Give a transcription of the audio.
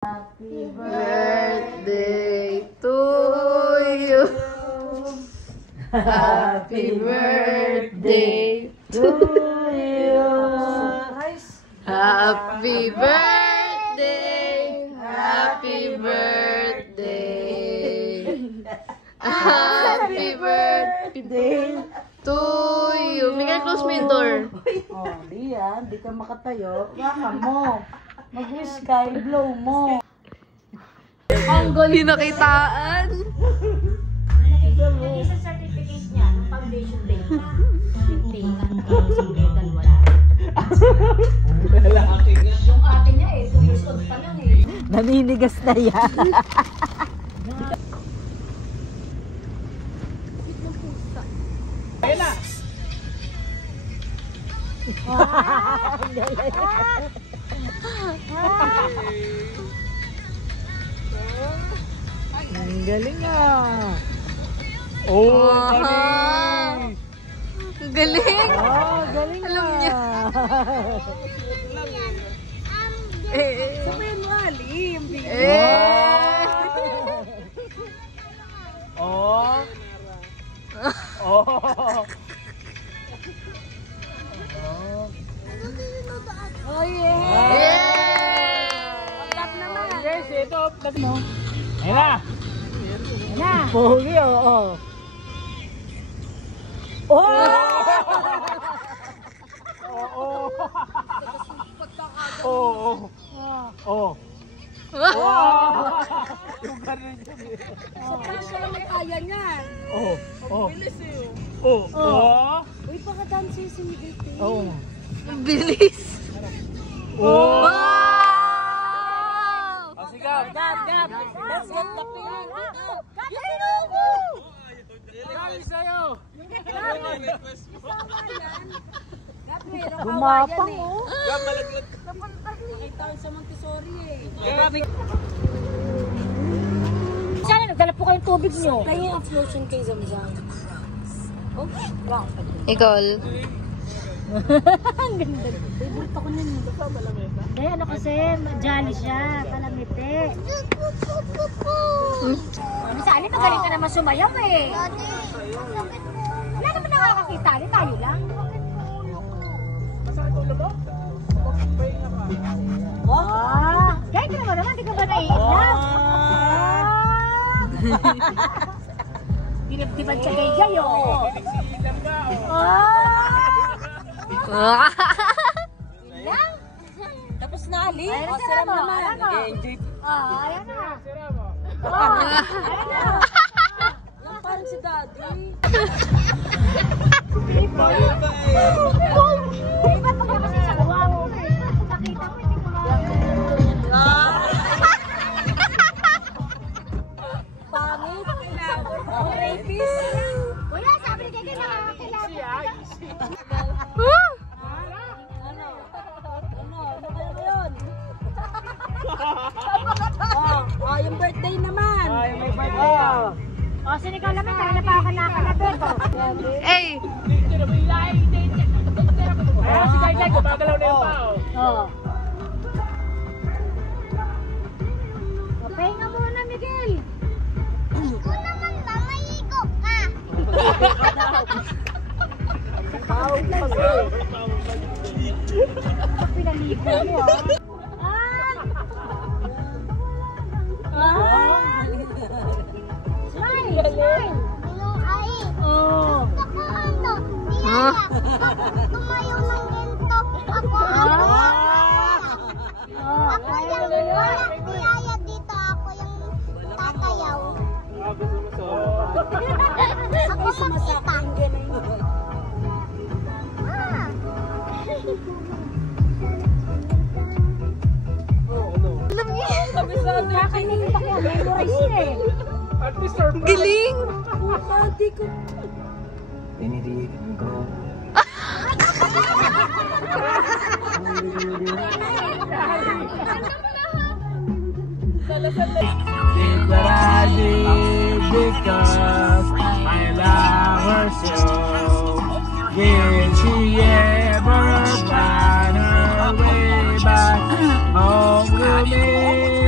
Happy birthday to you. Happy birthday to you. Happy birthday. Happy birthday. Happy birthday to you. Miguel, close mo yung door. Oh, di yan. Di ka makatayo. Waka mo. Mag-wish ka, i-blow mo. Ang galing. Pinakitaan. Naging sa certificate niya, ng foundation day pa. Hindi. Wala. Yung ate niya 2 years old pa lang Naninigas na yan. Ang galing ah. Oh, galing. Galing. Oh, galing. Alam niya. Sabihin mo, Ali. Oh. Oh. Oh, yeah. Tap naman. Yes, ito. Ayun na. Pogi, oo. Oh! Oo. Oo. Sa prank lang may kaya niyan. Oo. Oo. Oo. Oo. Uy, pakadansi si Miguel T. Oo. Ang bilis. Oo. Wow! Sige, gab. Let's get the pin. Dali sa'yo. Gumapang, oh. Gab, malaglag. Nakita ko sa Montessori, eh. Sana nagdala po kayong tubig niyo. Kayo yung uplotion kay Zamzam. Okay. Wow. Nicol. Ang ganda. Favorite ako nun. Eh, ano kasi, jolly siya, kalamite. Saan, magaling ka naman sumayaw eh. Wala naman nakakakita, tayo lang. Oh! Kaya ka naman, di ka ba naiiyak? Dinibdiban siya kay Jay, oh. Ilang? Tapos na, Ali. Ayan na, Oh, sira mo, naman. ayan na. Enjoy. Ayan na. Ayan na. Yan, parang si Daddy. Iba pag kasi sa gawa mo. Nakita mo, hindi ko Pangit. Rapist. Wala, sabi ni Gagay nakakakilala. Ano kaya yun? Oh, yung birthday naman. Ay, may birthday ah. O, sinigaw namin, kanina pa ako nakalabit. Hey! Ayan si Dai, gumagalaw na yung pao. Oo. Pahinga muna, Miguel. Ikaw naman ba, maigo ka? Pinaligo niyo. Smile! Smile! Ano ay? Oh. Gusto ko ano? Niyaya. Tumayo ng ginto. Ako ano? Ako yung wala. Niyaya dito. Ako yung tatayaw. Ako makita. Ah. Nakakalimutan ko yan. Memorize niya eh. At least surprise. Galing! Hindi ko. Because I love her so. Will she ever find her way back home to me?